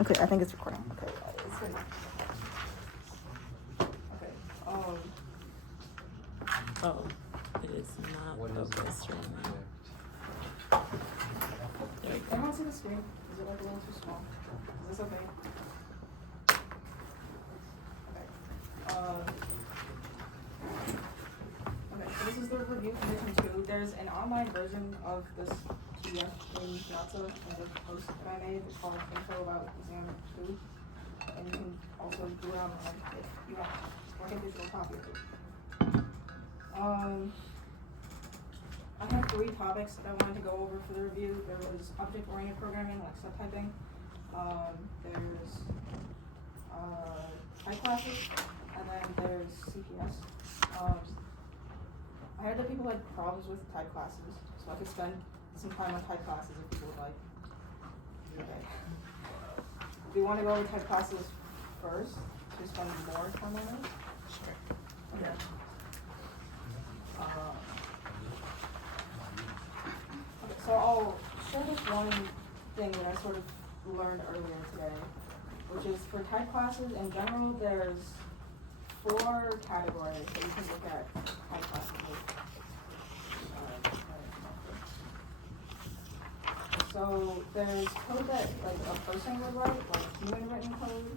Okay, I think it's recording. Okay, it's good. Okay. Oh, it is not focused right now. There we go. Everyone see the screen? Is it like a little too small? Is this okay? Okay, so this is the review condition 2. There's an online version of this PDF in Piazza in the post that I made. It's called Info About Exam 2. And you can also do it online if you want, or get a digital copy of it. I have 3 topics that I wanted to go over for the review. There was object-oriented programming, like subtyping. There's type classes, and then there's CPS. I heard that people had problems with type classes, so I could spend some time on type classes if people would like. Okay. Do you want to go over type classes first to spend more time on it? Sure. Okay. Okay, so I'll share this one thing that I sort of learned earlier today, which is for type classes in general, there's 4 categories that you can look at type classes with. So there's code that like a person would write, like human written code.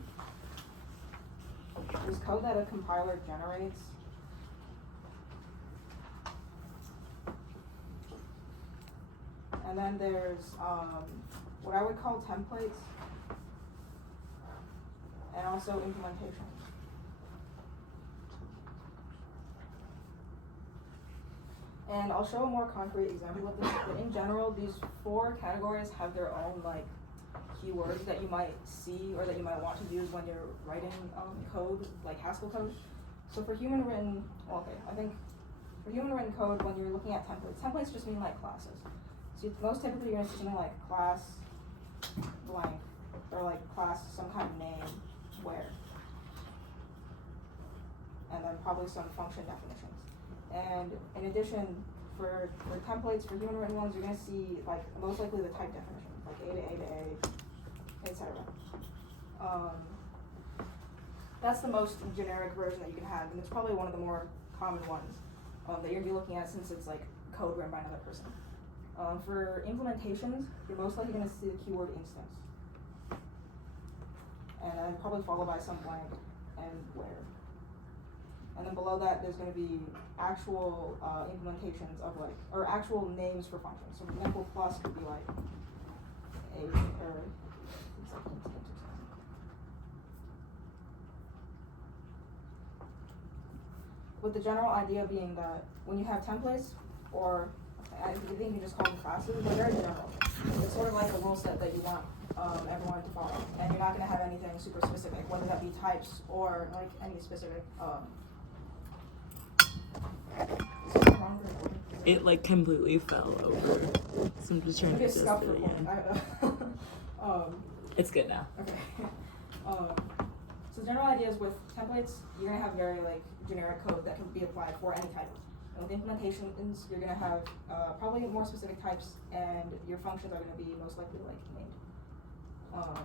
There's code that a compiler generates. And then there's what I would call templates, and also implementations. And I'll show a more concrete example of this, but in general, these 4 categories have their own like keywords that you might see or that you might want to use when you're writing code, like Haskell code. So for human written, well, okay, I think for human written code, when you're looking at templates just mean like classes. So most typically you're gonna see something like class blank, or like class some kind of name where, and then probably some function definitions. And in addition, for templates, for human written ones, you're gonna see like most likely the type definition, like A to A to A, etc. That's the most generic version that you can have, and it's probably one of the more common ones that you're gonna be looking at since it's like code written by another person. For implementations, you're most likely gonna see the keyword instance, and then probably followed by some blank and where. And then below that, there's going to be actual implementations of like, or actual names for functions. So for example, plus could be like a, or it's like instance or something. With the general idea being that when you have templates, or I think you just call them classes, they're very general. It's sort of like a rule set that you want everyone to follow, and you're not going to have anything super specific, whether that be types or like any specific. It like completely fell over. So I'm just trying to adjust it again. It's good now. Okay. So the general idea is with templates, you're gonna have very like generic code that can be applied for any type. And with implementations, you're gonna have probably more specific types, and your functions are gonna be most likely like named.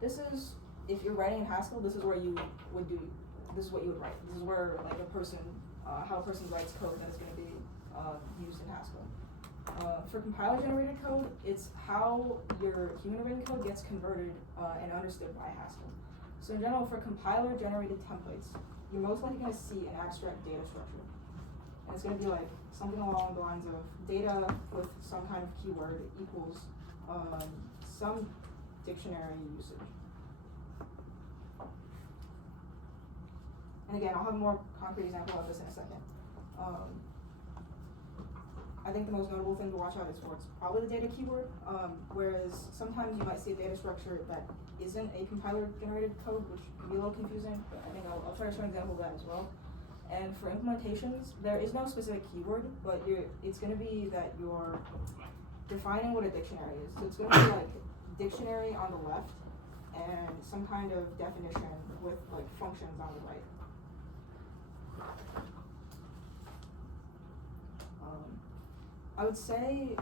This is, if you're writing in Haskell, this is where you would do. This is what you would write. This is where like a person. How a person writes code that is going to be used in Haskell. For compiler-generated code, it's how your human-written code gets converted and understood by Haskell. So in general, for compiler-generated templates, you're most likely going to see an abstract data structure. And it's going to be like something along the lines of data with some kind of keyword equals some dictionary usage. And again, I'll have a more concrete example of this in a second. I think the most notable thing to watch out is for it's probably the data keyword, whereas sometimes you might see a data structure that isn't a compiler-generated code, which can be a little confusing, but I think I'll try to show an example of that as well. And for implementations, there is no specific keyword, but it's going to be that you're defining what a dictionary is. So it's going to be like dictionary on the left, and some kind of definition with like functions on the right. I would say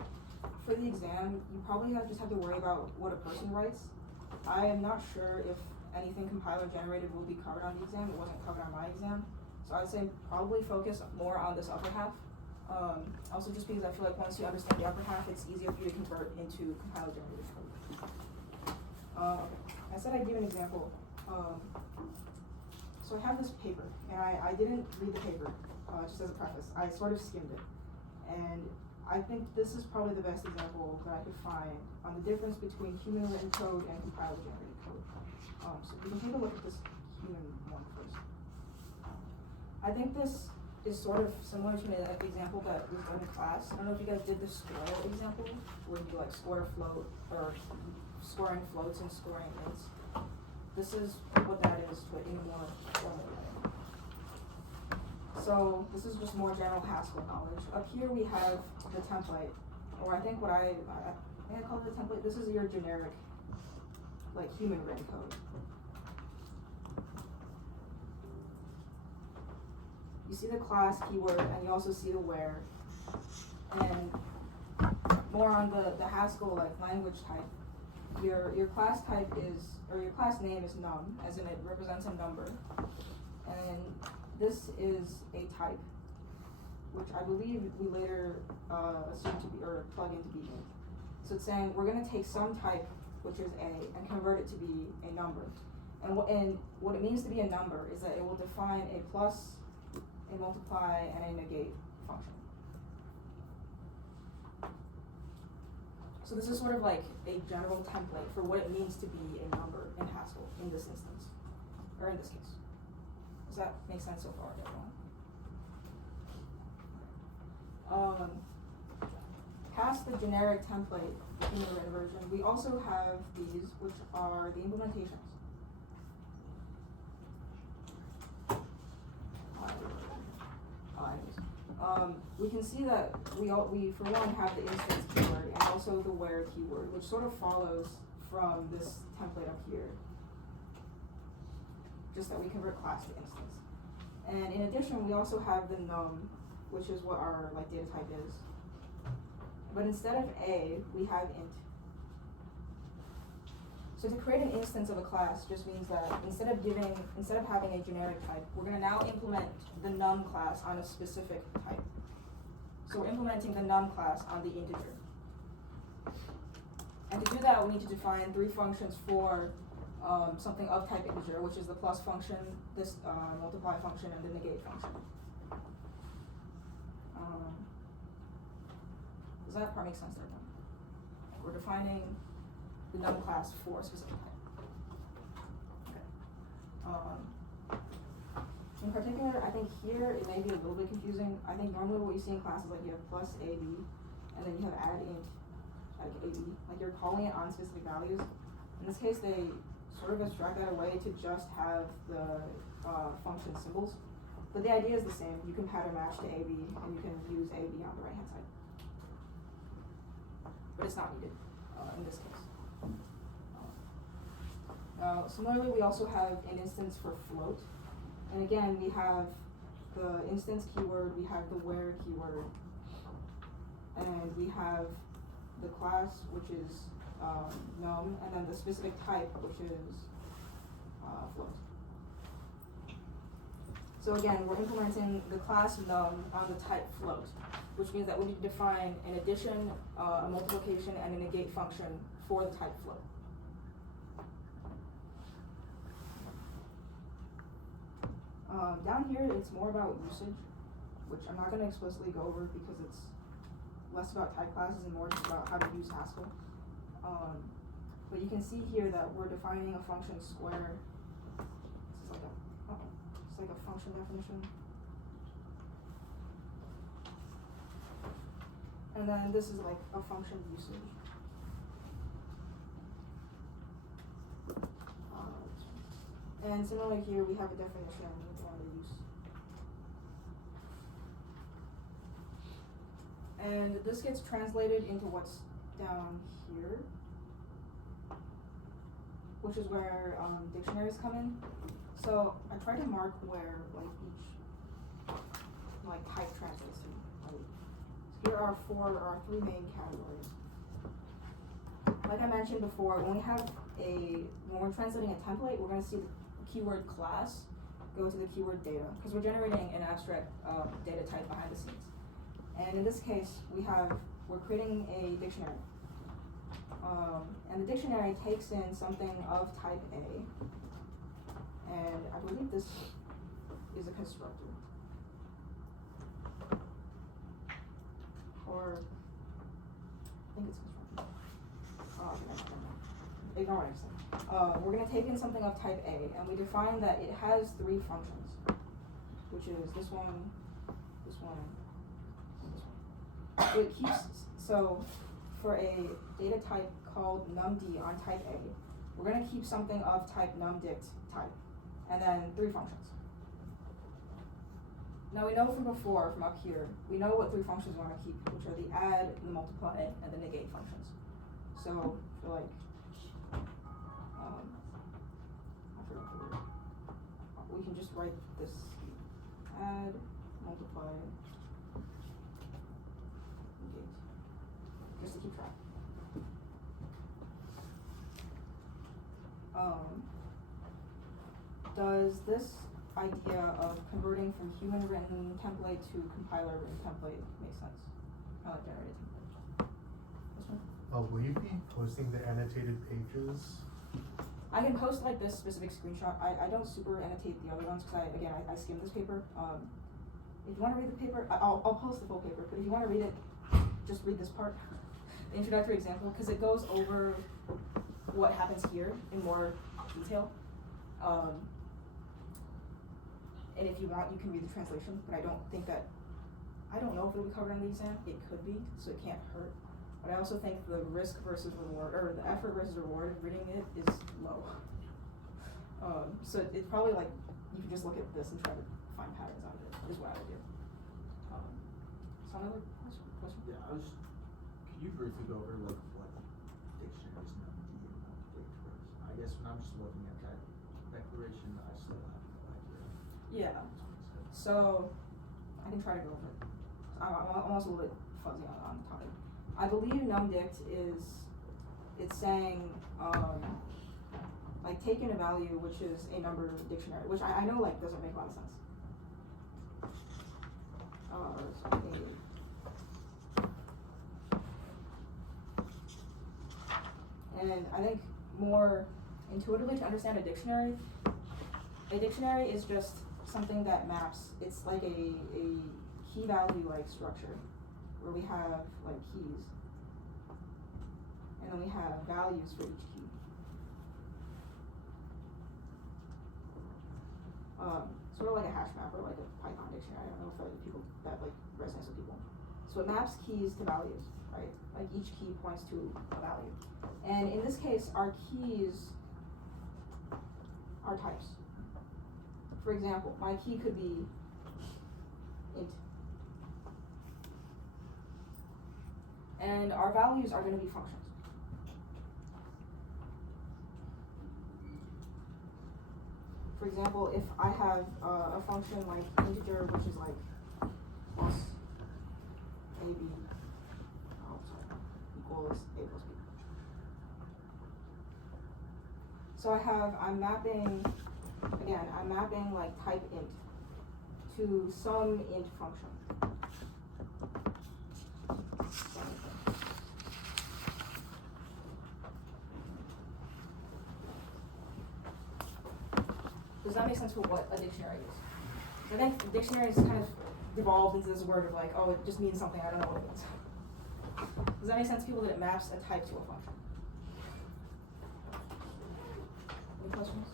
for the exam, you probably just have to worry about what a person writes. I am not sure if anything compiler generated will be covered on the exam. It wasn't covered on my exam. So I'd say probably focus more on this upper half. Also just because I feel like once you understand the upper half, it's easier for you to convert into compiler generated code. I said I'd give an example. So I have this paper, and I didn't read the paper, just as a preface. I sort of skimmed it. And I think this is probably the best example that I could find on the difference between human written code and compiler generated code. So we can take a look at this human one first. I think this is sort of similar to the example that was done in class. I don't know if you guys did the square example, where you like score a float, or scoring floats and scoring ints. This is what that is, but in a more formal way. So this is just more general Haskell knowledge. Up here we have the template, or I think I call it the template. This is your generic, like human written code. You see the class keyword, and you also see the where. And more on the Haskell like language type. Your class type is, or your class name is num, as in it represents a number. And this is a type, which I believe we later assume to be, or plug in to be int. So it's saying we're going to take some type, which is a, and convert it to be a number. And what it means to be a number is that it will define a plus, a multiply, and a negate function. So this is sort of like a general template for what it means to be a number in Haskell in this instance, or in this case. Does that make sense so far, everyone? Past the generic template in the written version, we also have these, which are the implementations. We can see that we for one have the instance keyword and also the where keyword, which sort of follows from this template up here. Just that we convert class to instance. And in addition, we also have the num, which is what our like data type is. But instead of a, we have int. So to create an instance of a class just means that instead of having a generic type, we're going to now implement the num class on a specific type. So we're implementing the num class on the integer. And to do that, we need to define 3 functions for something of type integer, which is the plus function, this multiply function, and the negate function. Does that part make sense there? We're defining the num class for a specific type. Okay. In particular, I think here it may be a little bit confusing. I think normally what you see in class is like you have plus AB, and then you have add int, like AB. Like you're calling it on specific values. In this case, they sort of abstract that away to just have the function symbols. But the idea is the same. You can pattern match to AB, and you can use AB on the right-hand side. But it's not needed in this case. Similarly, we also have an instance for float. And again, we have the instance keyword, we have the where keyword, and we have the class, which is num, and then the specific type, which is float. So again, we're implementing the class num on the type float, which means that we need to define an addition, a multiplication, and a negate function for the type float. Down here, it's more about usage, which I'm not going to explicitly go over because it's less about type classes and more just about how to use Haskell. But you can see here that we're defining a function square. This is like it's like a function definition. And then this is like a function usage. And similarly here, we have a definition and the use. And this gets translated into what's down here, which is where dictionaries come in. So I tried to mark where like each type translates to. Right? So here are 3 main categories. Like I mentioned before, when we have when we're translating a template, we're gonna see the keyword class go to the keyword data, because we're generating an abstract data type behind the scenes. And in this case, we're creating a dictionary. And the dictionary takes in something of type A, and I believe this is a constructor. Or, I think it's constructor. Ignore what I said. We're going to take in something of type A, and we define that it has 3 functions, which is this one, and this one. So it keeps, so for a data type called numd on type A, we're going to keep something of type numdict type, and then 3 functions. Now we know from before, from up here, we know what 3 functions we want to keep, which are the add, the multiply, and the negate functions. So for like, I forgot the word. We can just write this: add, multiply, negate, just to keep track. Does this idea of converting from human written template to compiler written template make sense? Generated template. This one? Will you be posting the annotated pages? I can post like this specific screenshot. I don't super annotate the other ones because I skimmed this paper. If you want to read the paper, I'll post the full paper, but if you want to read it, just read this part, the introductory example, because it goes over what happens here in more detail. And if you want, you can read the translation, but I don't know if it'll be covered in the exam. It could be, so it can't hurt. But I also think the risk versus reward, or the effort versus reward of reading it is low. So it's probably like, you can just look at this and try to find patterns out of it, is what I would do. So another question? Yeah, could you briefly go over like what dictionaries numd and multiplicative was? I guess when I'm just looking at that declaration, I still have no idea. Yeah. So I can try to go over it. I'm also a little bit fuzzy on the topic. I believe numdict it's saying like take in a value which is a number dictionary, which I know like doesn't make a lot of sense. And I think more intuitively to understand a dictionary is just something that maps. It's like a key value like structure where we have like keys and then we have values for each key. Sort of like a hash map or like a Python dictionary. I don't know if like people that like resonates with people. So it maps keys to values, right? Like each key points to a value. And in this case, our keys are types. For example, my key could be int. And our values are going to be functions. For example, if I have a function like integer, which is like plus ab equals a plus b. So I'm mapping like type int to some int function. Does that make sense for what a dictionary is? I think dictionaries kind of devolved into this word of like, oh, it just means something, I don't know what it means. Does that make sense to people that it maps a type to a function? Any questions?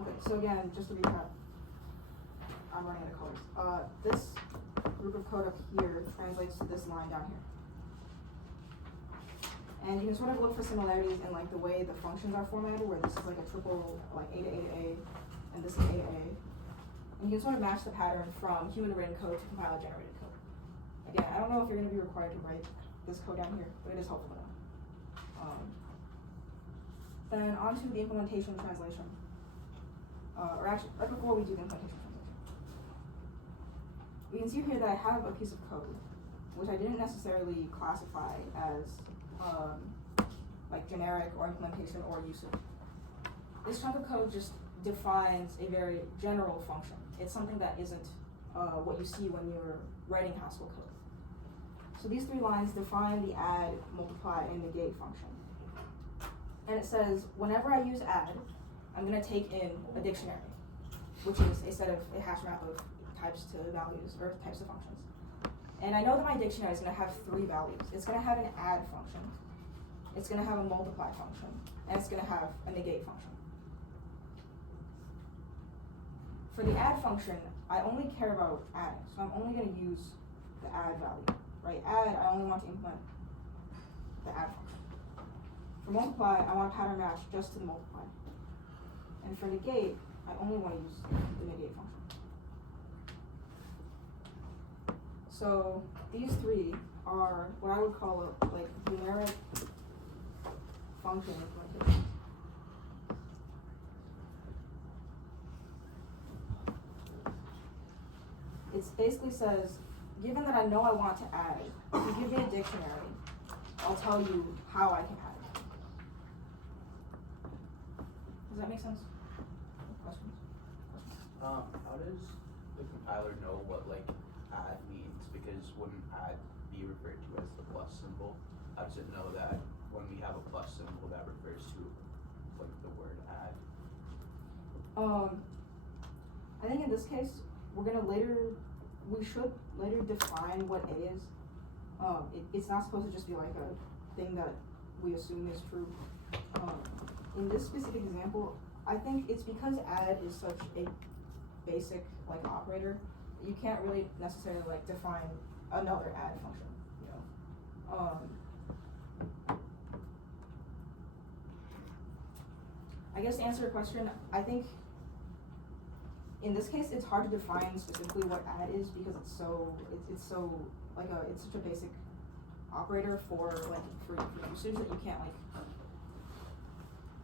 Okay, so again, just to recap, I'm running out of colors. This group of code up here translates to this line down here. And you can sort of look for similarities in like the way the functions are formatted, where this is like a triple, like A to A to A, and this is A to A. And you can sort of match the pattern from human written code to compiler generated code. Again, I don't know if you're going to be required to write this code down here, but it is helpful to know. Then on to the implementation translation. Or actually, right before we do the implementation translation. we can see here that I have a piece of code, which I didn't necessarily classify as like generic or implementation or usage. This chunk of code just defines a very general function. It's something that isn't what you see when you're writing Haskell code. So these 3 lines define the add, multiply, and negate function. And it says, whenever I use add, I'm gonna take in a dictionary, which is a hash map of types to values, or types of functions. And I know that my dictionary is gonna have 3 values. It's gonna have an add function, it's gonna have a multiply function, and it's gonna have a negate function. For the add function, I only care about adding, so I'm only gonna use the add value, right? Add, I only want to implement the add function. For multiply, I want a pattern match just to the multiply. And for negate, I only want to use the negate function. So these 3 are what I would call like numeric function implementations. It basically says, given that I know I want to add, if you give me a dictionary, I'll tell you how I can add it. Does that make sense? Questions? How does the compiler know what like add means? Because wouldn't add be referred to as the plus symbol? How does it know that when we have a plus symbol that refers to like the word add? I think in this case, we should later define what A is. It's not supposed to just be like a thing that we assume is true. In this specific example, I think it's because add is such a basic like operator, you can't really necessarily like define another add function, you know. I guess to answer your question, I think in this case it's hard to define specifically what add is because it's so it's such a basic operator for usage that you can't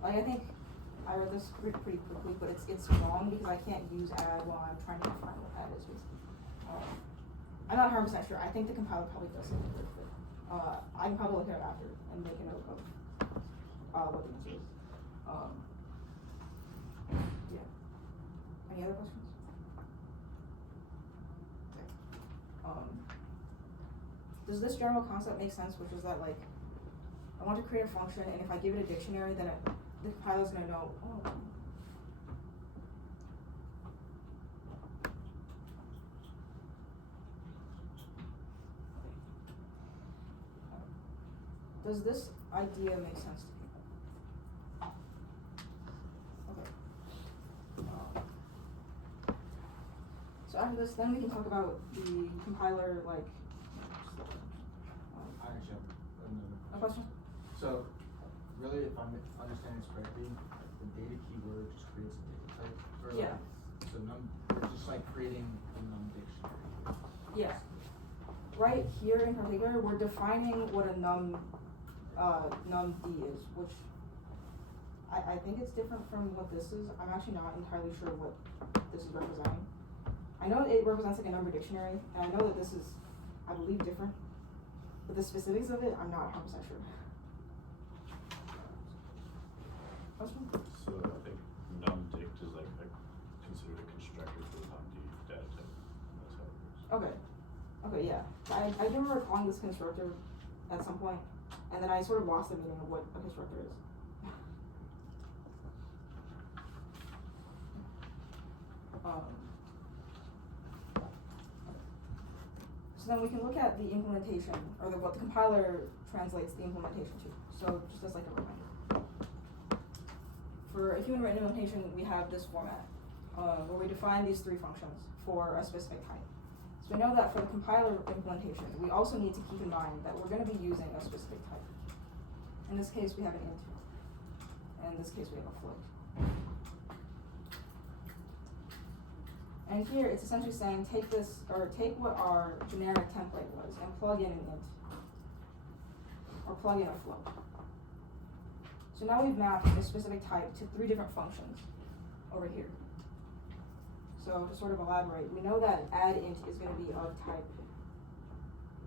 like I think I read this pretty quickly, but it's wrong because I can't use add while I'm trying to define what add is basically. I'm not 100% sure. I think the compiler probably does it. I can probably look at it after and make a note of what the answer is. Yeah. Any other questions? Okay. Does this general concept make sense, which is that like I want to create a function, and if I give it a dictionary, then the compiler's gonna know, oh. Does this idea make sense to people? Okay. So after this, then we can talk about the compiler, like, I actually have a another question? So, really, if I'm understanding this correctly, the data keyword just creates a data type, or Yeah. like, so we're just like creating a num dictionary. Yeah. Right here in particular, we're defining what a num d is, which I think it's different from what this is. I'm actually not entirely sure what this is representing. I know it represents like a number dictionary, and I know that this is, I believe, different. But the specifics of it, I'm not 100% sure. Question? So I think numdict is like considered a constructor for the numd data type. That's how it works. Okay. Okay, yeah. I do remember calling this constructor at some point, and then I sort of lost the meaning of what a constructor is. So then we can look at the implementation, or what the compiler translates the implementation to. So just as like a reminder. For a human written implementation, we have this format, where we define these 3 functions for a specific type. So we know that for the compiler implementation, we also need to keep in mind that we're going to be using a specific type. In this case, we have an int, and in this case, we have a float. And here, it's essentially saying, take what our generic template was and plug in an int, or plug in a float. So now we've mapped a specific type to 3 different functions over here. So to sort of elaborate, we know that add int is going to be of type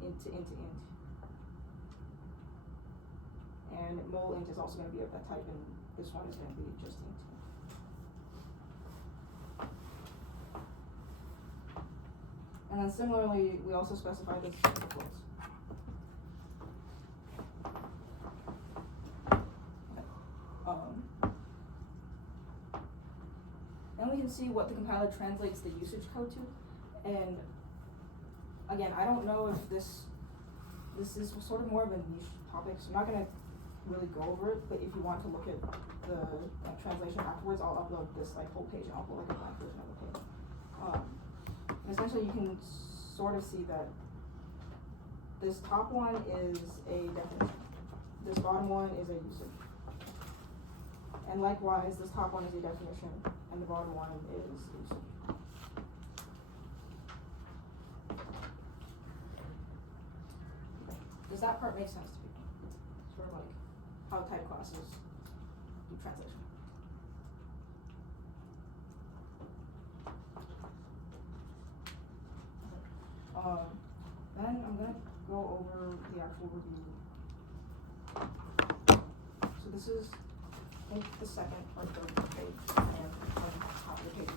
int to int to int. And mul int is also going to be of that type, and this one is going to be just int. And then similarly, we also specify this in the quotes. Then we can see what the compiler translates the usage code to. And again, I don't know if this is sort of more of a niche topic, so I'm not gonna really go over it, but if you want to look at the translation afterwards, I'll upload this like whole page and I'll put like a blank version of the page. And essentially you can sort of see that this top one is a definition. This bottom one is a usage. And likewise, this top one is a definition, and the bottom one is usage. Does that part make sense to people? Sort of like how type classes do translation. Then I'm gonna go over the actual review. So this is, I think, the second or third page, and on top of the page.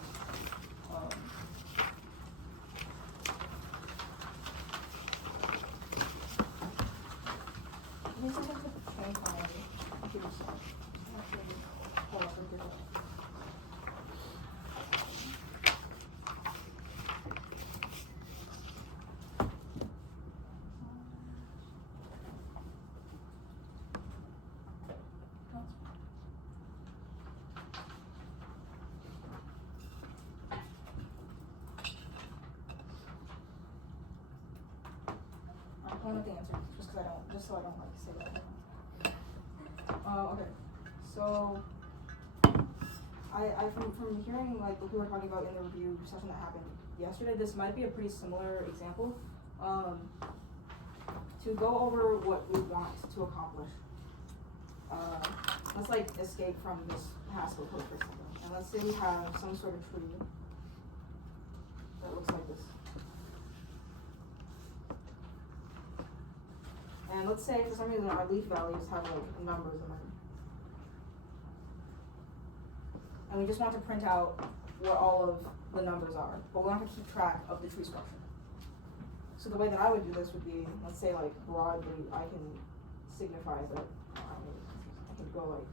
Give me a second to change my computer settings. I'm actually pull up a different. I don't know the answer, just so I don't like say that. Okay, so I from hearing like what we were talking about in the review session that happened yesterday, this might be a pretty similar example. To go over what we want to accomplish, let's like escape from this Haskell code for a second, and let's say we have some sort of tree that looks like this. And let's say for some reason our leaf values have like numbers in them. And we just want to print out what all of the numbers are, but we want to keep track of the tree structure. So the way that I would do this would be, let's say like broadly, I can signify that, I can go like,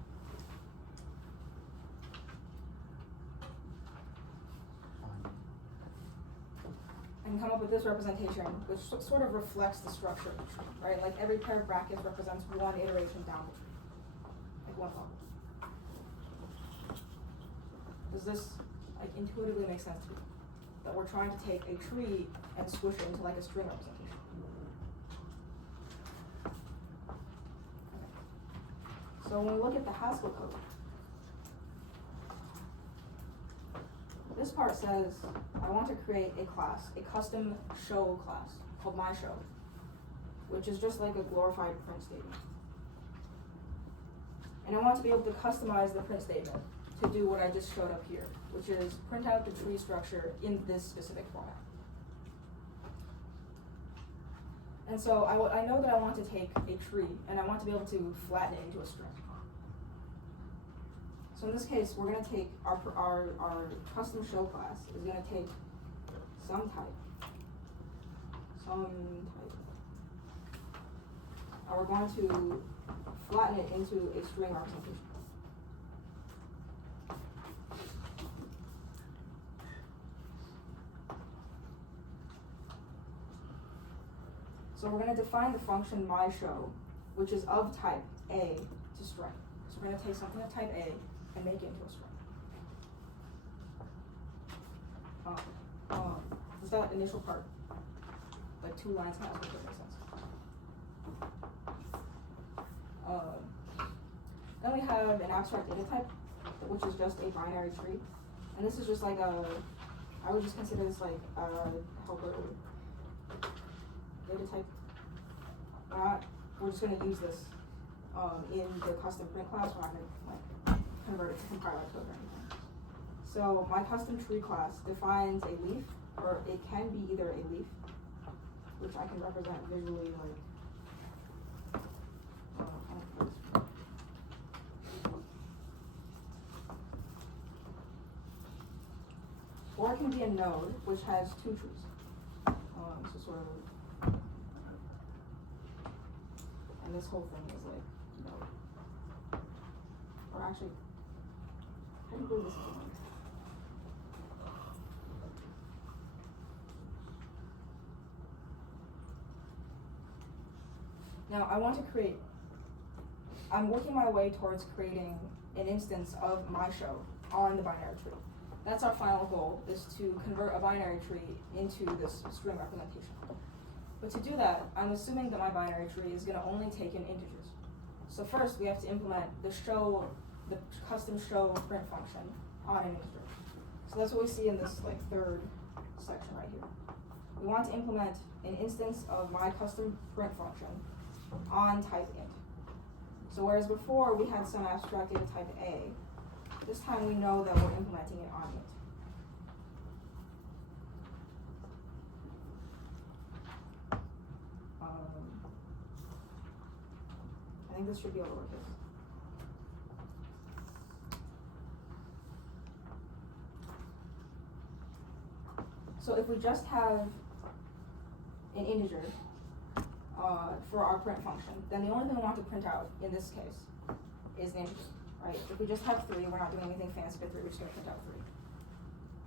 and come up with this representation, which sort of reflects the structure of the tree, right? Like every pair of brackets represents one iteration down the tree, like one level. Does this like intuitively make sense to you? That we're trying to take a tree and squish it into like a string representation. Okay. So when we look at the Haskell code, this part says, I want to create a class, a custom show class called myShow, which is just like a glorified print statement. And I want to be able to customize the print statement to do what I just showed up here, which is print out the tree structure in this specific format. And so I know that I want to take a tree and I want to be able to flatten it into a string. So in this case, we're going to take our custom show class is going to take some type, and we're going to flatten it into a string representation. So we're going to define the function myShow, which is of type A to string. So we're going to take something of type A and make it into a string. Is that initial part? Like 2 lines kind of make sense. Then we have an abstract data type, which is just a binary tree. And this is just like I would just consider this like a helper data type. We're just going to use this in the custom print class. We're not going to like convert it to compiler code or anything. So my custom tree class defines a leaf, or it can be either a leaf, which I can represent visually like, or it can be a node, which has two trees. So sort of, and this whole thing is like, node. Or actually, how do you do this again? Now I want to create, I'm working my way towards creating an instance of my show on the binary tree. That's our final goal, is to convert a binary tree into this string representation. But to do that, I'm assuming that my binary tree is gonna only take in integers. So first we have to implement the custom show print function on an integer. So that's what we see in this like third section right here. We want to implement an instance of my custom print function on type int. So whereas before we had some abstract data type A, this time we know that we're implementing it on int. I think this should be lowercase. So if we just have an integer for our print function, then the only thing we want to print out in this case is an integer, right? If we just have 3, we're not doing anything fancy with 3, we're just going to print out 3.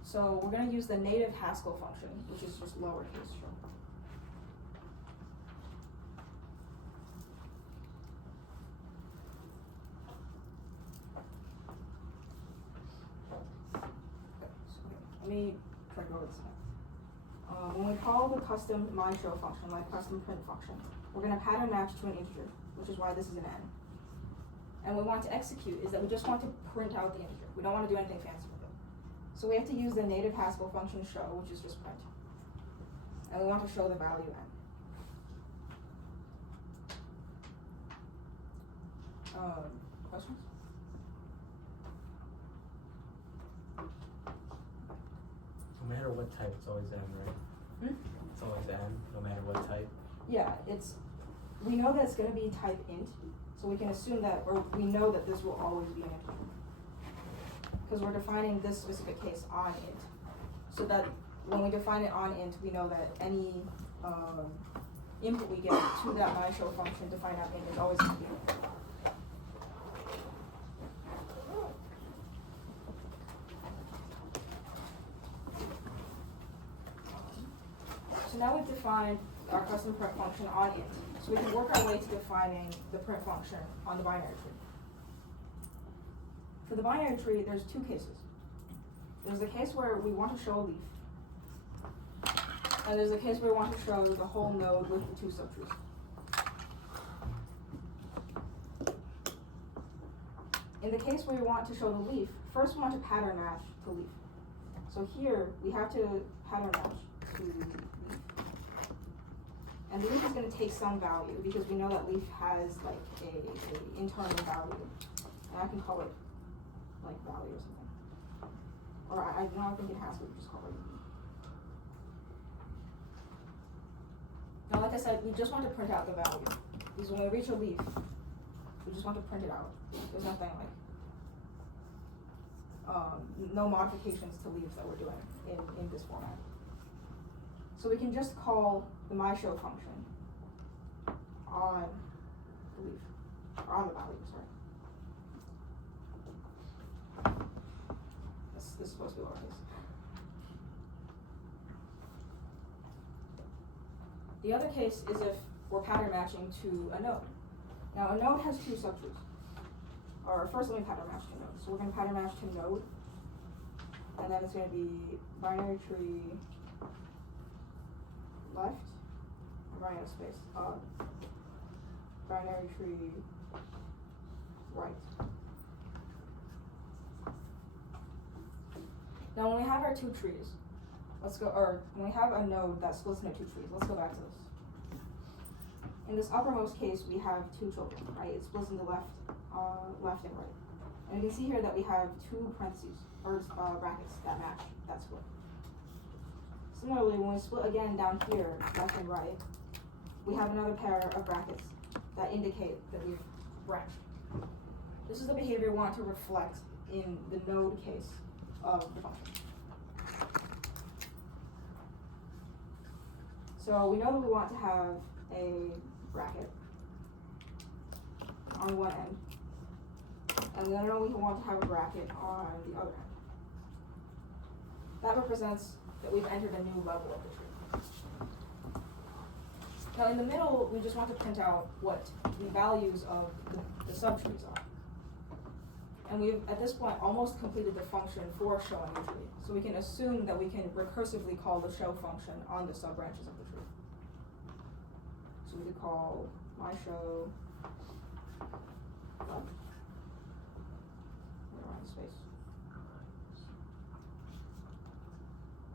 So we're going to use the native Haskell function, which is just lowercase show. Let me try to go over this again. When we call the custom myShow function, like custom print function, we're going to pattern match to an integer, which is why this is an n. And what we want to execute is that we just want to print out the integer. We don't want to do anything fancy with it. So we have to use the native Haskell function show, which is just print. And we want to show the value n. Questions? No matter what type, it's always n, right? It's always n, no matter what type. Yeah, we know that it's going to be type int, so we can assume that, or we know that this will always be an integer. Because we're defining this specific case on int. So that when we define it on int, we know that any input we get to that myShow function to find out int is always going to be an int. So now we've defined our custom print function on int. So we can work our way to defining the print function on the binary tree. For the binary tree, there's two cases. There's the case where we want to show a leaf. And there's the case where we want to show the whole node with the 2 subtrees. In the case where we want to show the leaf, first we want to pattern match to leaf. So here, we have to pattern match to leaf. And the leaf is going to take some value because we know that leaf has like a internal value. And I can call it like value or something. Or I don't think it has, but we just call it. Now, like I said, we just want to print out the value. Because when we reach a leaf, we just want to print it out. There's nothing like, no modifications to leaves that we're doing in this format. So we can just call the myShow function on the leaf, or on the value, sorry. This is supposed to be lowercase. The other case is if we're pattern matching to a node. Now a node has 2 subtrees. Or first let me pattern match to node. So we're going to pattern match to node, and then it's going to be binary tree left, I'm running out of space, binary tree right. Now when we have our 2 trees, when we have a node that splits into 2 trees, let's go back to this. In this uppermost case, we have 2 children, right? It splits into left and right. And you can see here that we have two parentheses, or brackets that match that split. Similarly, when we split again down here, left and right, we have another pair of brackets that indicate that we've branched. This is the behavior we want to reflect in the node case of the function. So we know that we want to have a bracket on one end, and then we want to have a bracket on the other end. That represents that we've entered a new level of the tree. Now in the middle, we just want to print out what the values of the subtrees are. And we've, at this point, almost completed the function for showing the tree. So we can assume that we can recursively call the show function on the subbranches of the tree. So we could call my show left. Space.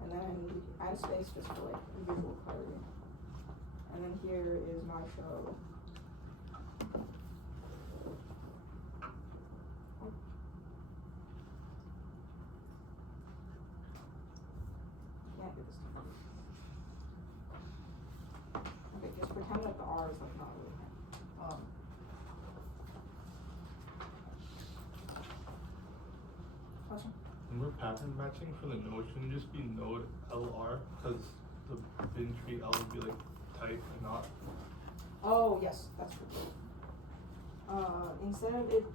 And then we add a space just for like visual clarity. And then here is my show. Can't do this. Okay, just pretend that the R is like not really. Question? When we're pattern matching for the node, shouldn't it just be node LR? Because the bin tree L would be like type and not. Oh, yes, that's true. Instead of it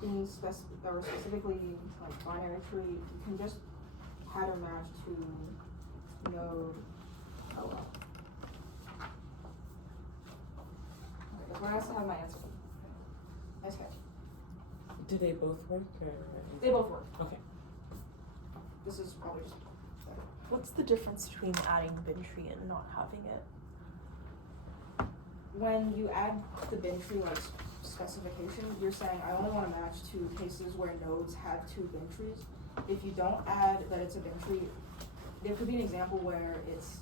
being specifically like binary tree, you can just pattern match to node LR. Okay, that's where I also have my answer. Okay. Do they both work or? They both work. Okay. This is probably just better. What's the difference between adding the bin tree and not having it? When you add the bin tree like specification, you're saying I only want to match two cases where nodes have two bin trees. If you don't add that it's a bin tree, there could be an example where it's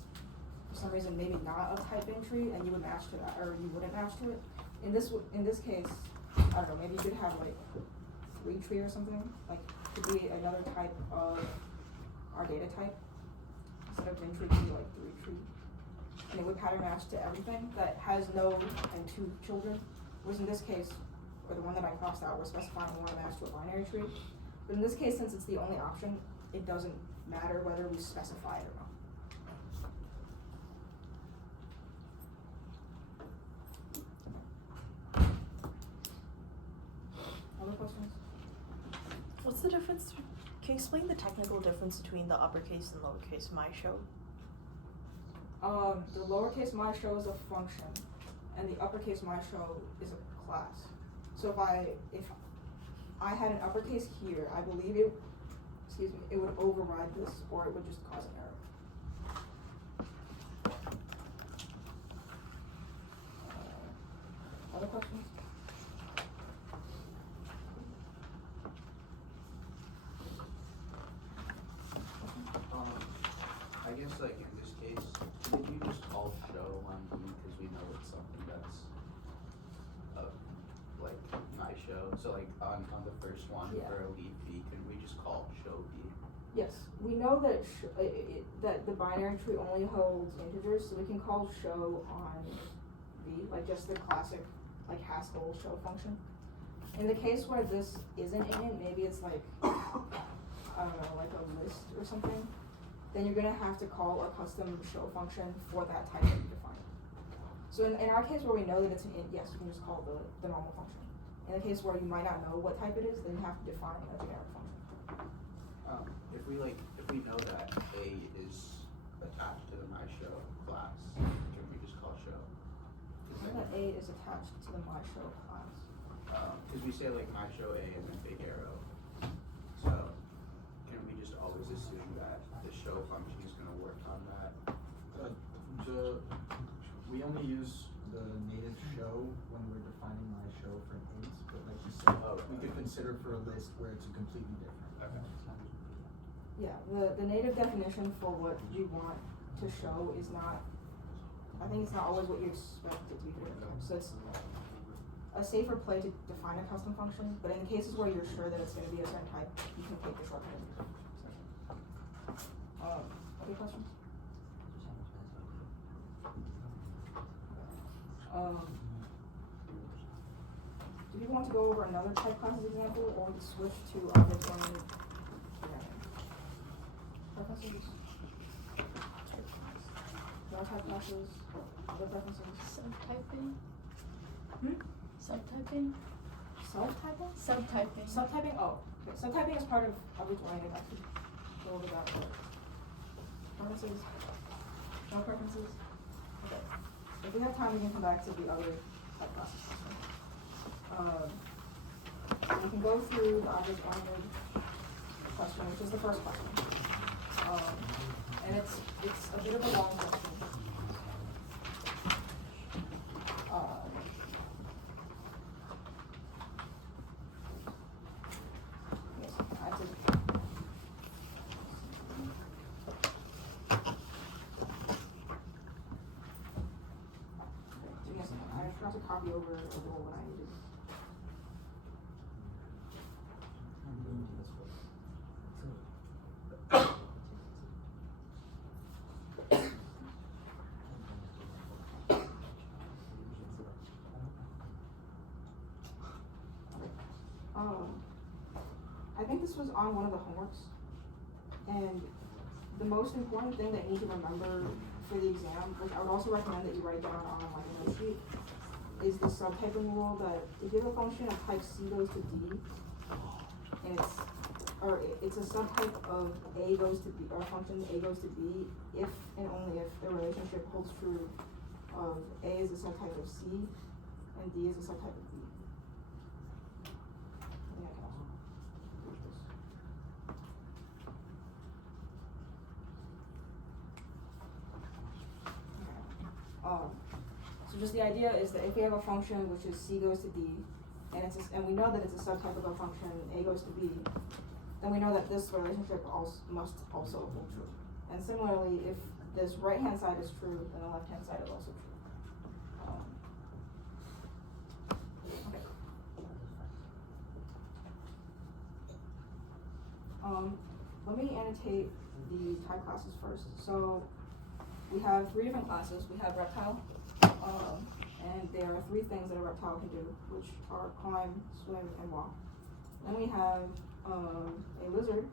for some reason maybe not a type bin tree and you would match to that, or you wouldn't match to it. In this case, I don't know, maybe you could have like 3 tree or something. Like could be another type of our data type. Instead of bin tree, it could be like 3 tree. And it would pattern match to everything that has node and 2 children. Whereas in this case, or the one that I crossed out, we're specifying we want to match to a binary tree. But in this case, since it's the only option, it doesn't matter whether we specify it or not. Other questions? What's the difference? Can you explain the technical difference between the uppercase and lowercase my show? The lowercase my show is a function, and the uppercase my show is a class. So if I had an uppercase here, I believe it would override this, or it would just cause an error. Other questions? I guess like in this case, could you just call show on B because we know it's something that's like my show. So like on the first one Yeah. for a leaf B, can we just call show B? Yes, we know that that the binary tree only holds integers, so we can call show on B, like just the classic like Haskell show function. In the case where this isn't in it, maybe it's like I don't know, like a list or something, then you're gonna have to call a custom show function for that type that you define. So in our case where we know that it's an int, yes, you can just call the normal function. In the case where you might not know what type it is, then you have to define a generic function. If we know that A is attached to the my show class, can we just call show? So that A is attached to the my show class. Because we say like my show A and then big arrow. So can we just always assume that the show function is going to work on that? We only use the native show when we're defining my show for an int, but like you said, we could consider for a list where it's a completely different. Okay. Yeah, the native definition for what you want to show is not, I think it's not always what you expect it to be. So it's, a safer play to define a custom function, but in the cases where you're sure that it's gonna be a certain type, you can take the shorthand. Other questions? Do people want to go over another type classes example, or to switch to object-oriented programming? Preferences? More type classes? Other preferences? Subtyping. Hmm? Subtyping. Self-typing? Subtyping. Subtyping? Oh, okay. Subtyping is part of object-oriented. I could go over that first. Preferences? No preferences? Okay. If we have time, we can come back to the other type classes. We can go through the object-oriented question, which is the first question. And it's a bit of a long question. Yes, I have to. So yes, I forgot to copy over a little what I needed. I think this was on one of the homeworks, and the most important thing that you need to remember for the exam, which I would also recommend that you write down on like a note sheet, is the subtyping rule that if you have a function of type C goes to D, and it's a subtype of A goes to B, or function A goes to B, if and only if the relationship holds true of A is a subtype of C, and D is a subtype of B. I think I can also push this. Okay. So just the idea is that if we have a function which is C goes to D, and we know that it's a subtype of a function A goes to B, then we know that this relationship must also hold true. And similarly, if this right-hand side is true, then the left-hand side is also true. Okay. Let me annotate the type classes first. So we have 3 different classes. We have reptile, and there are 3 things that a reptile can do, which are climb, swim, and walk. Then we have a lizard,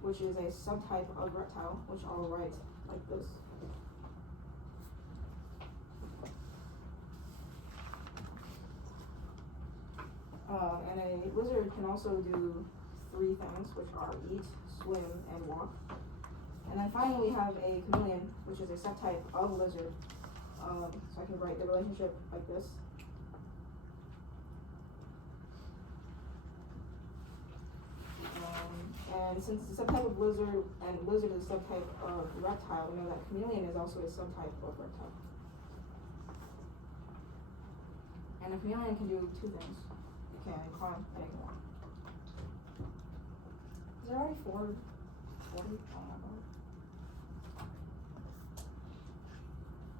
which is a subtype of reptile, which I'll write like this. And a lizard can also do 3 things, which are eat, swim, and walk. And then finally we have a chameleon, which is a subtype of lizard. So I can write the relationship like this. And since it's a subtype of lizard, and lizard is a subtype of reptile, we know that chameleon is also a subtype of reptile. And a chameleon can do 2 things. It can climb and it can walk. Is there already 40? Oh my god.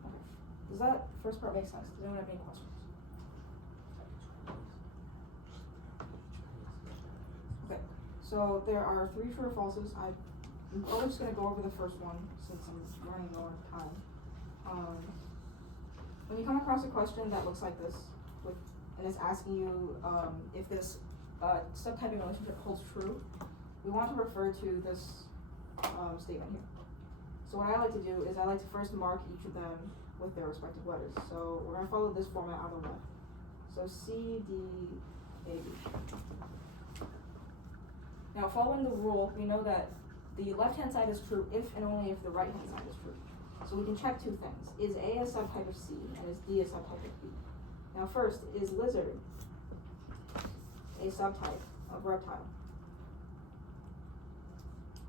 Okay. Does that first part make sense? Does anyone have any questions? Okay. So there are 3 true or falses. I'm probably just gonna go over the first one since I'm running low on time. When you come across a question that looks like this, and it's asking you if this subtyping relationship holds true, we want to refer to this statement here. So what I like to do is I like to first mark each of them with their respective letters. So we're gonna follow this format on the left. So C, D, A, B. Now following the rule, we know that the left-hand side is true if and only if the right-hand side is true. So we can check 2 things. Is A a subtype of C, and is D a subtype of B? Now first, is lizard a subtype of reptile?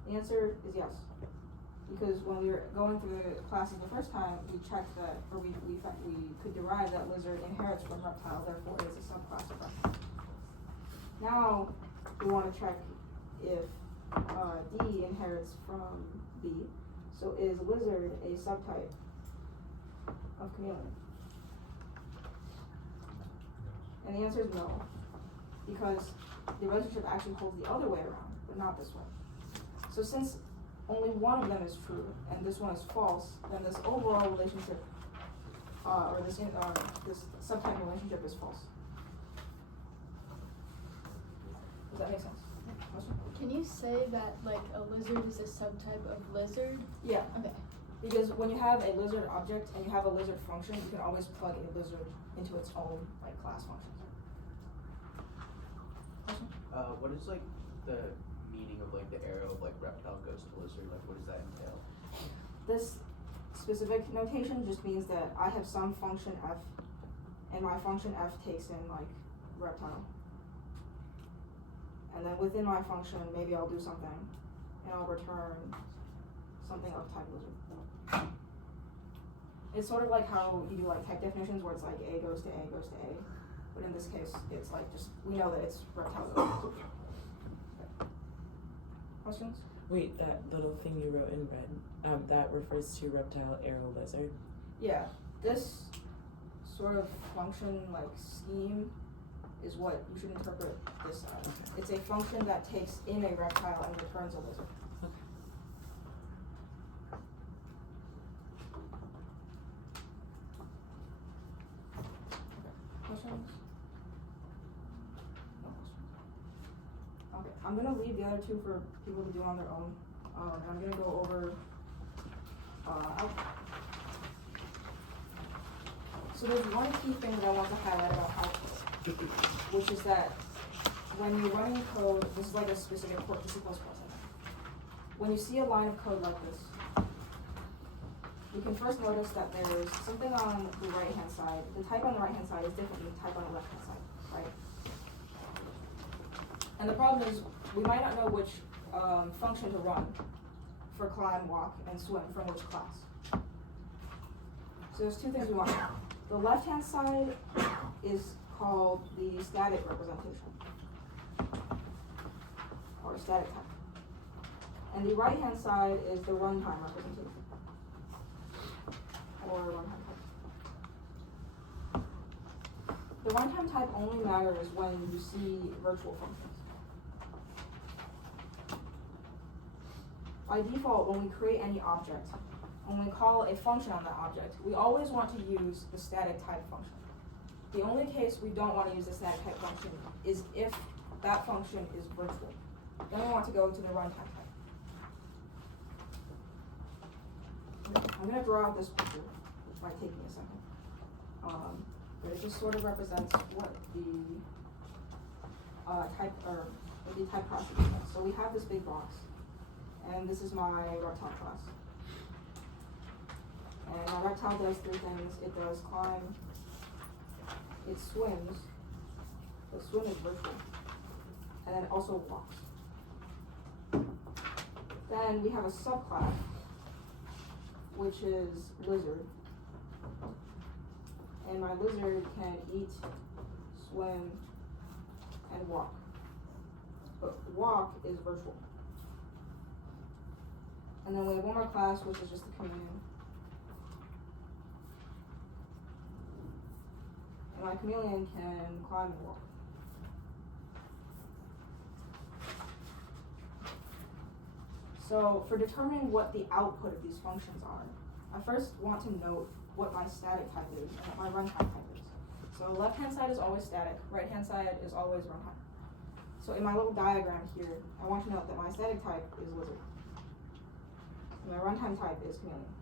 The answer is yes. Because when we were going through the classes the first time, we checked that, or we could derive that lizard inherits from reptile, therefore it is a subclass of reptile. Now, we want to check if D inherits from B. So is lizard a subtype of chameleon? And the answer is no, because the relationship actually holds the other way around, but not this way. So since only one of them is true and this one is false, then this overall relationship, or this subtype relationship is false. Does that make sense? Question? Can you say that like a lizard is a subtype of lizard? Yeah. Okay. Because when you have a lizard object and you have a lizard function, you can always plug a lizard into its own like class function. Question? What is like the meaning of like the arrow of like reptile goes to lizard? Like what does that entail? This specific notation just means that I have some function f, and my function f takes in like reptile. And then within my function, maybe I'll do something, and I'll return something of type lizard. It's sort of like how you do like type definitions where it's like A goes to A goes to A, but in this case, it's like just, we know that it's reptile. Questions? Wait, that little thing you wrote in red, that refers to reptile, arrow, lizard? Yeah, this sort of function like scheme is what you should interpret this as. Okay. It's a function that takes in a reptile and returns a lizard. Okay. Questions? No questions. Okay, I'm gonna leave the other two for people to do on their own. And I'm gonna go over output. So there's one key thing that I want to highlight about output, which is that when you're running code, this is like a specific port to C++. When you see a line of code like this, you can first notice that there's something on the right-hand side. The type on the right-hand side is different than the type on the left-hand side, right? And the problem is, we might not know which function to run for climb, walk, and swim from which class. So there's two things we want to know. The left-hand side is called the static representation, or static type. And the right-hand side is the runtime representation, or runtime type. The runtime type only matters when you see virtual functions. By default, when we create any object, when we call a function on that object, we always want to use the static type function. The only case we don't want to use the static type function is if that function is virtual. Then we want to go to the runtime type. Okay, I'm going to draw out this picture by taking a second. But it just sort of represents what the type process is. So we have this big box, and this is my reptile class. And my reptile does three things. It does climb, it swims, but swim is virtual, and then it also walks. Then we have a subclass, which is lizard. And my lizard can eat, swim, and walk. But walk is virtual. And then we have one more class, which is just the chameleon. And my chameleon can climb and walk. So for determining what the output of these functions are, I first want to note what my static type is and what my runtime type is. So left-hand side is always static, right-hand side is always runtime. So in my little diagram here, I want to note that my static type is lizard. And my runtime type is chameleon.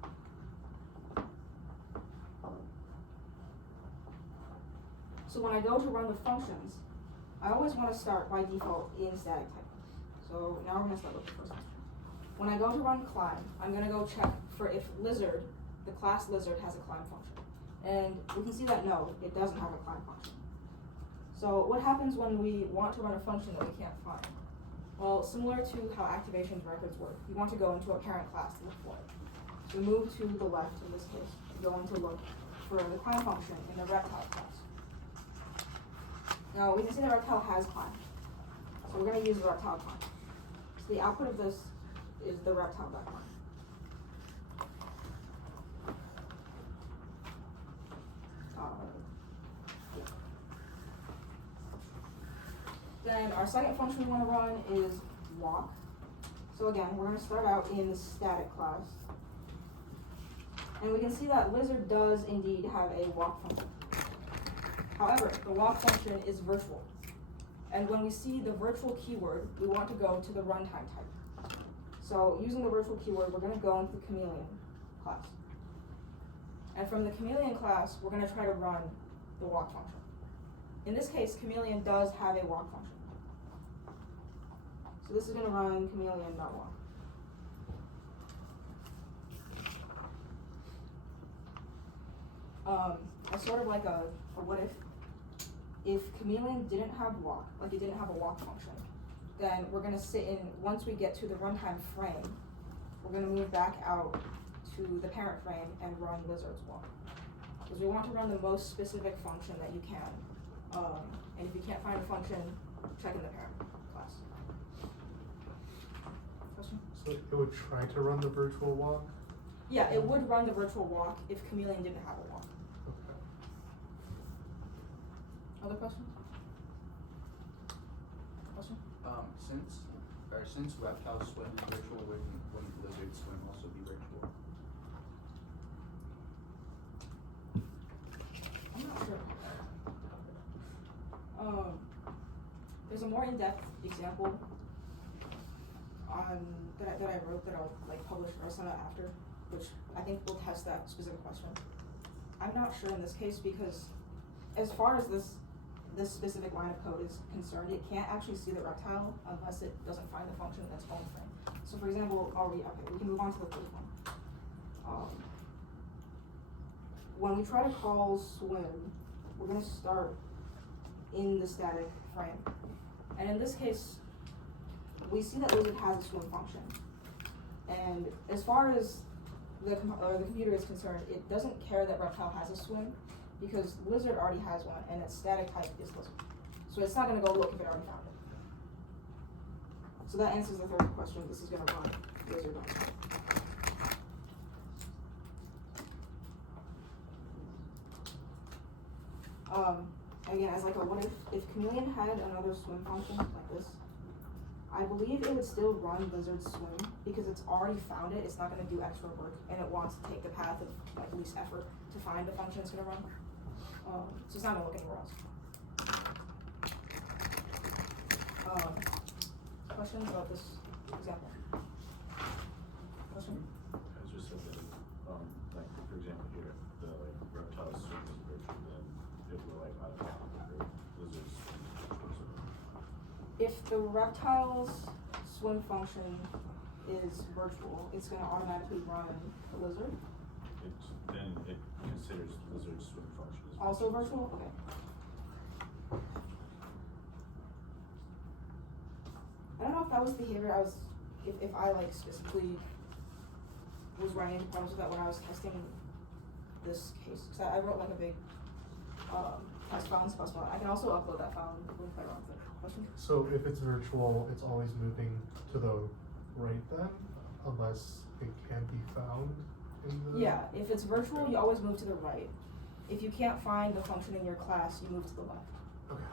So when I go to run the functions, I always want to start by default in static type. So now we're going to start with the first one. When I go to run climb, I'm going to go check for if lizard, the class lizard, has a climb function. And we can see that no, it doesn't have a climb function. So what happens when we want to run a function that we can't find? Well, similar to how activation records work, you want to go into a parent class to look for it. So we move to the left in this case, going to look for the climb function in the reptile class. Now we can see the reptile has climb. So we're going to use the reptile climb. So the output of this is the reptile climb. Then our second function we wanna run is walk. So again, we're gonna start out in the static class. And we can see that lizard does indeed have a walk function. However, the walk function is virtual. And when we see the virtual keyword, we want to go to the runtime type. So using the virtual keyword, we're gonna go into the chameleon class. And from the chameleon class, we're gonna try to run the walk function. In this case, chameleon does have a walk function. So this is gonna run chameleon.walk. As sort of like a what if chameleon didn't have walk, like it didn't have a walk function, then we're gonna sit in, once we get to the runtime frame, we're gonna move back out to the parent frame and run lizard's walk. Because we want to run the most specific function that you can. And if you can't find a function, check in the parent class. Question? So it would try to run the virtual walk? Yeah, it would run the virtual walk if chameleon didn't have a walk. Okay. Other questions? Question? Since reptile swim is virtual, wouldn't lizard swim also be virtual? I'm not sure. There's a more in-depth example that I wrote that I'll like publish or send out after, which I think will test that specific question. I'm not sure in this case because as far as this specific line of code is concerned, it can't actually see the reptile unless it doesn't find the function in its own frame. So for example, we can move on to the third one. When we try to call swim, we're gonna start in the static frame. And in this case, we see that lizard has a swim function. And as far as the computer is concerned, it doesn't care that reptile has a swim because lizard already has one and its static type is lizard. So it's not gonna go look if it already found it. So that answers the third question. This is gonna run lizard on. Again, as like a what if chameleon had another swim function like this, I believe it would still run lizard swim because it's already found it. It's not going to do extra work, and it wants to take the path of like least effort to find the function it's going to run. So it's not going to look anywhere else. Questions about this example? Question? I just said that, like, for example here, the like reptile swim is virtual, then it will like automatically lizards swim is virtual. If the reptile's swim function is virtual, it's going to automatically run the lizard. Then it considers lizard's swim function as Also virtual? Okay. I don't know if that was behavior if I like specifically was running into problems with that when I was testing this case. Because I wrote like a big test file in cs538. I can also upload that file and play around with it. Question? So if it's virtual, it's always moving to the right then, unless it can't be found in the... Yeah, if it's virtual, you always move to the right. If you can't find the function in your class, you move to the left. Okay.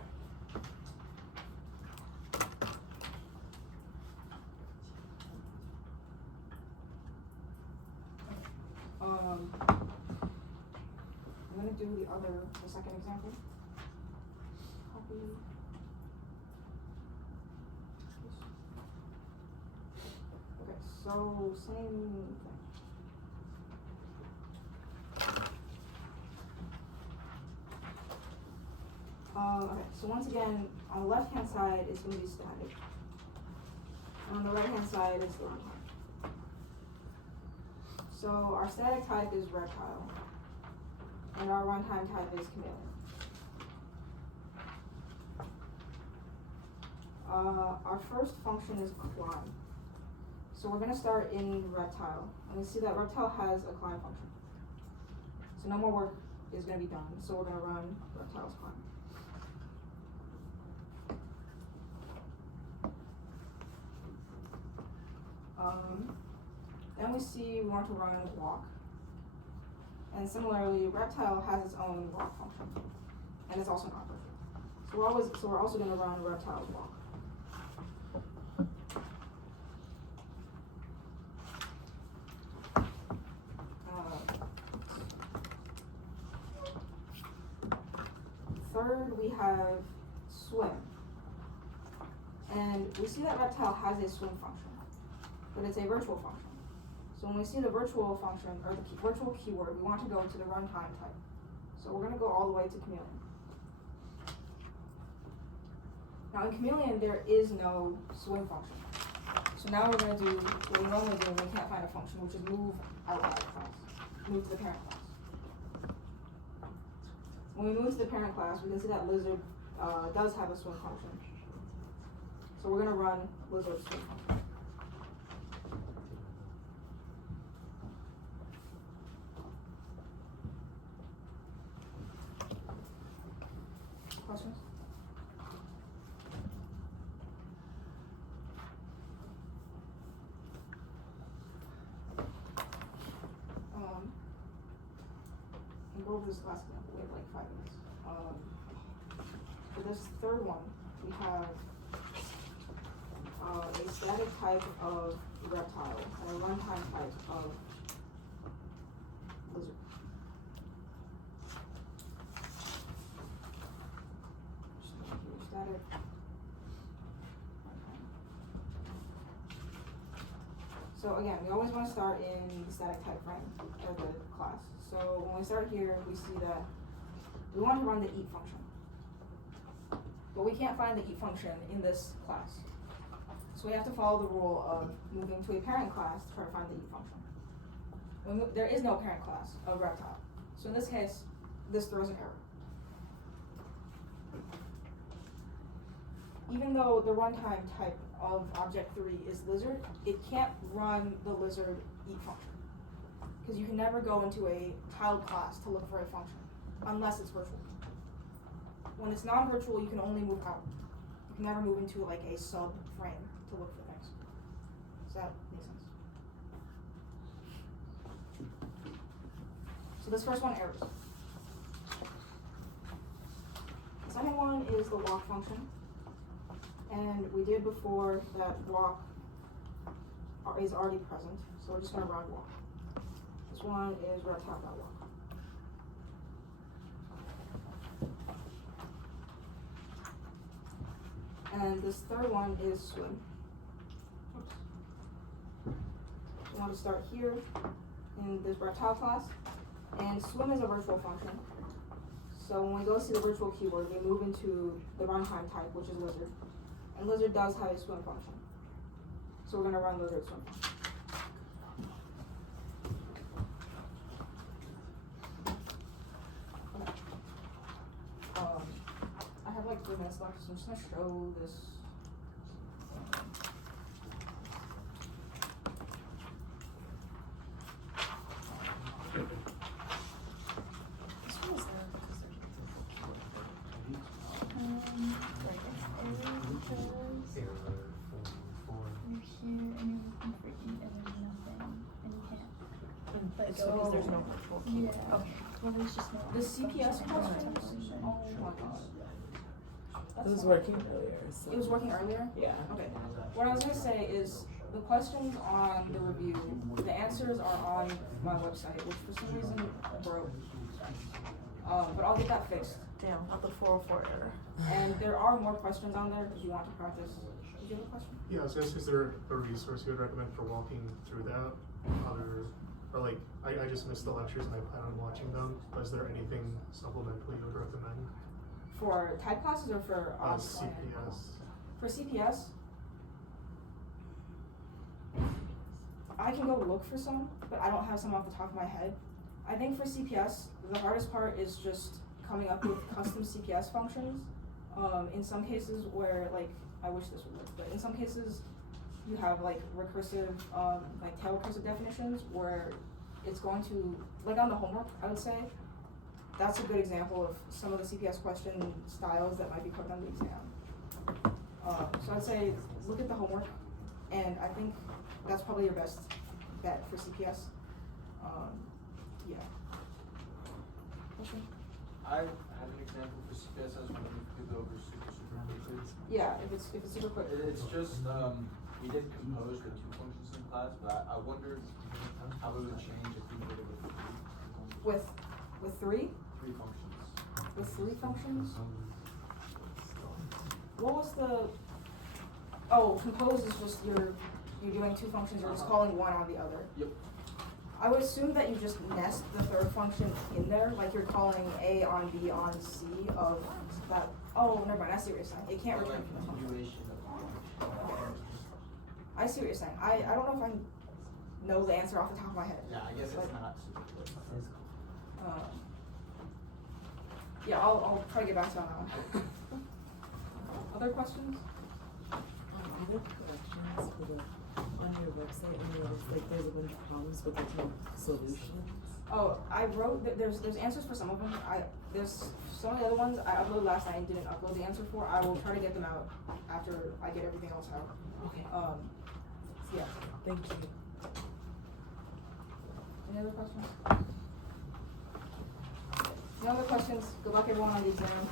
I'm gonna do the second example. Copy. Okay, so same thing. Okay, so once again, on the left-hand side is gonna be static. And on the right-hand side is the runtime. So our static type is reptile, and our runtime type is chameleon. Our first function is climb. So we're gonna start in reptile, and we see that reptile has a climb function. So no more work is gonna be done, so we're gonna run reptile's climb. Then we see we want to run walk. And similarly, reptile has its own walk function. And it's also not virtual. So we're also gonna run reptiles walk. Third, we have swim. And we see that reptile has a swim function, but it's a virtual function. So when we see the virtual function, or the virtual keyword, we want to go to the runtime type. So we're gonna go all the way to chameleon. Now in chameleon, there is no swim function. So now we're gonna do what we normally do when we can't find a function, which is move outside of class, move to the parent class. When we move to the parent class, we can see that lizard does have a swim function. So we're gonna run lizard swim function. Questions? And go over this last example, we have like 5 minutes. For this third one, we have a static type of reptile and a runtime type of lizard. Static. So again, we always want to start in the static type frame of the class. So when we start here, we see that we want to run the eat function. But we can't find the eat function in this class. So we have to follow the rule of moving to a parent class to try to find the eat function. There is no parent class of reptile. So in this case, this throws an error. Even though the runtime type of object 3 is lizard, it can't run the lizard eat function. Because you can never go into a child class to look for a function, unless it's virtual. When it's non-virtual, you can only move out. You can never move into like a sub-frame to look for things. Does that make sense? So this first one errors. The second one is the walk function. And we did before that walk is already present, so we're just gonna run walk. This one is reptile.walk. And this third one is swim. Oops. We want to start here in this reptile class, and swim is a virtual function. So when we go see the virtual keyword, we move into the runtime type, which is lizard. And lizard does have a swim function. So we're going to run lizard swim function. Okay. I have like 3 minutes left, so I'm just going to show this. This one is there because there's but it's because there's no virtual keyword. Yeah. Okay. Well, there's just no. The CPS questions? Oh my god. It was working earlier. So. It was working earlier? Yeah. Okay. What I was gonna say is the questions on the review, the answers are on my website, which for some reason broke. But I'll get that fixed. Damn, not the 404 error. And there are more questions on there if you want to practice. Did you have a question? Yeah, I was gonna say, is there a resource you would recommend for walking through that? Or like, I just missed the lectures and I plan on watching them, but is there anything supplementally you would recommend? For type classes or for CPS. For CPS, I can go look for some, but I don't have some off the top of my head. I think for CPS, the hardest part is just coming up with custom CPS functions. In some cases where, like, I wish this would work, but in some cases you have like recursive, like tail recursive definitions where it's going to, like on the homework, I would say, that's a good example of some of the CPS question styles that might be covered on the exam. So I'd say look at the homework, and I think that's probably your best bet for CPS. Yeah. Okay. I have an example for guess I was wondering if we could go over super quickly. Yeah, if it's super quick. It's just, we did compose the 2 functions in class, but I wondered how it would change if we did it with 3 functions. With 3? 3 functions. With 3 functions? What was the? Oh, compose is just you're doing 2 functions. You're just calling one on the other. Yep. I would assume that you just nest the 3rd function in there, like you're calling A on B on C of that. Oh, never mind. I see what you're saying. It can't return from the function. Continuation of I see what you're saying. I don't know if I know the answer off the top of my head. Yeah, I guess But, it's not super quick. Yeah, I'll try to get back to you on that one. Other questions? I have corrections for on your website, and noticed like there's a bunch of problems with the term solutions. Oh, I wrote there's answers for some of them. There's some of the other ones I uploaded last night and didn't upload the answer for. I will try to get them out after I get everything else out. Okay. Yeah. Thank you. Any other questions? No other questions. Good luck everyone on the exam.